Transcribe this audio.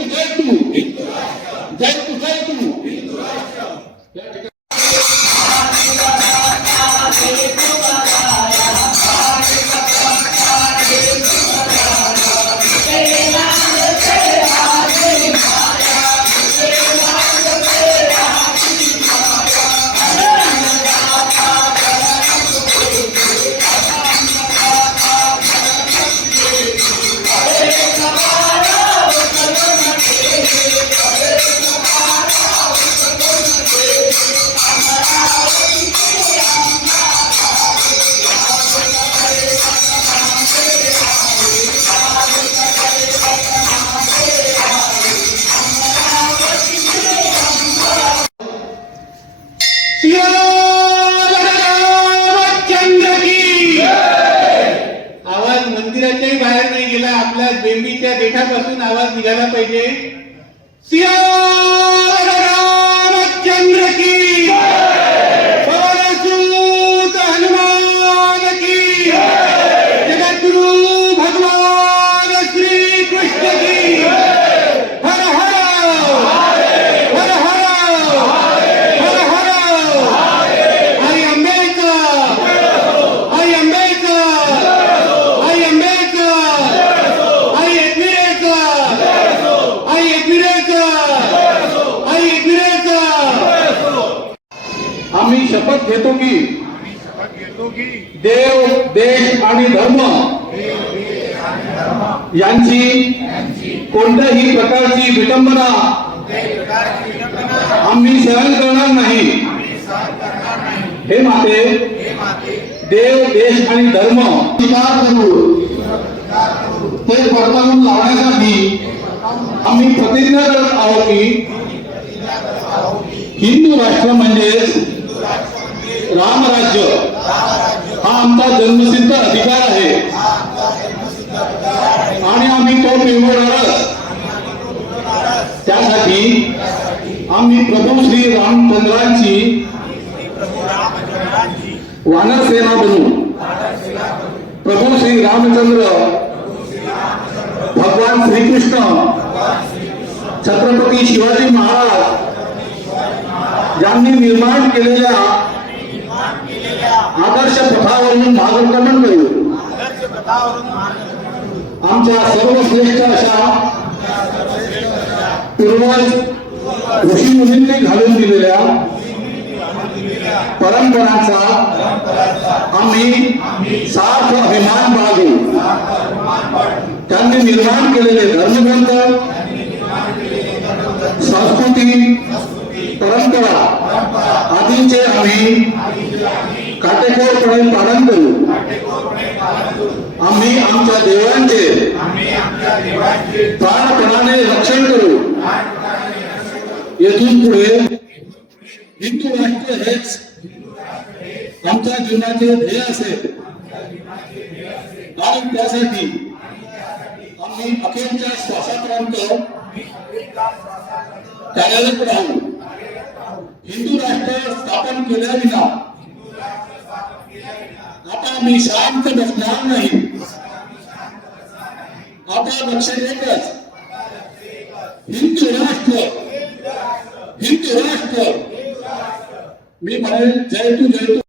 तू जय तू जय तू जय तू या ठिकाणी आवाज मंदिराच्याही बाहेर नाही गेला. आपल्या बेंबीच्या देठापासून आवाज निघाला पाहिजे. सिया रामचंद्र की पवनसूत हनुमान की जगद्गुरु भगवान श्री कृष्ण की हर हर हर हर हर हर. आई अंबेडकर आई अंबेडकर आई अंबेडकर आई एकविरेकर आई एकविरेकर आई एकविरेकर. आम्ही शपथ घेतो की देव देश आणि धर्म यांची कोणत्याही प्रकारची विटंबना आम्ही सहन करणार नाही. हे माते देव देश आणि धर्म स्वीकार करू ते परतावून लावण्यासाठी आम्ही प्रतिज्ञा करत आहोत की हिंदू राष्ट्र म्हणजेच रामराज्य हा आमचा जन्मसिद्ध अधिकार आहे आणि आम्ही तो मिळवणारच. त्यासाठी आम्ही प्रभू श्री रामचंद्रांची वानर सेना बनू. प्रभू श्री रामचंद्र भगवान श्रीकृष्ण छत्रपती शिवाजी महाराज यांनी निर्माण केलेल्या आदर्श पथावरून मार्गक्रमण करू. आमच्या सर्वश्रेष्ठ अशा पूर्वज ऋषी मुनींनी घालून दिलेल्या परंपरांचा आम्ही सार्थ अभिमान बाळगू. त्यांनी निर्माण केलेले धर्मग्रंथ संस्कृती परंपरा आदींचे आम्ही काटेकोरपणे पालन करू. आम्ही आमच्या देवांचे प्राणपणाने रक्षण करू. येथून पुढे हिंदू राष्ट्र हेच आमच्या जीवनाचे ध्येय असेल आणि त्यासाठी आम्ही अखेरच्या श्वासापर्यंत कार्यरत राहू. हिंदू राष्ट्र स्थापन केल्याविना आता आम्ही शांत बसणार नाही. आता लक्ष एकच हिंदू राष्ट्र हिंदू राष्ट्र. मी म्हणेन जय तू जय तू.